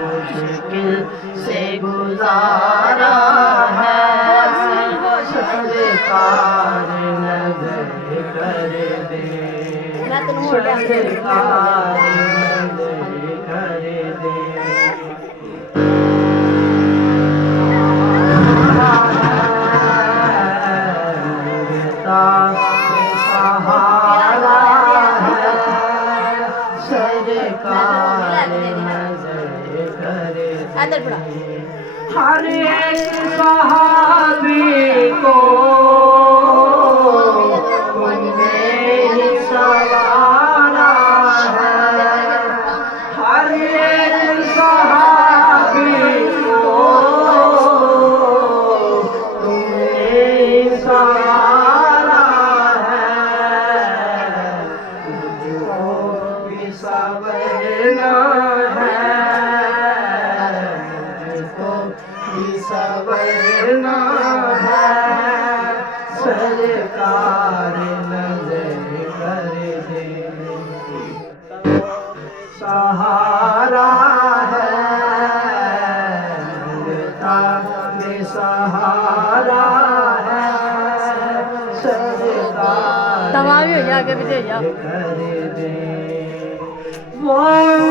मुश्किल से गुजारा है सरकार नजर कर दे सरकार नजर कर दे सहारा है सरकार नजर कर दे हर एक सहाबी को तुमने ही सवारा है हर एक सहाबी को तुमने ही सवारा है मुझको भी सवरना है सवरना है सरकार नजर कर दे सहारा है सहारा है सरकार तमाम हो गया आगे पीछे कर दे वो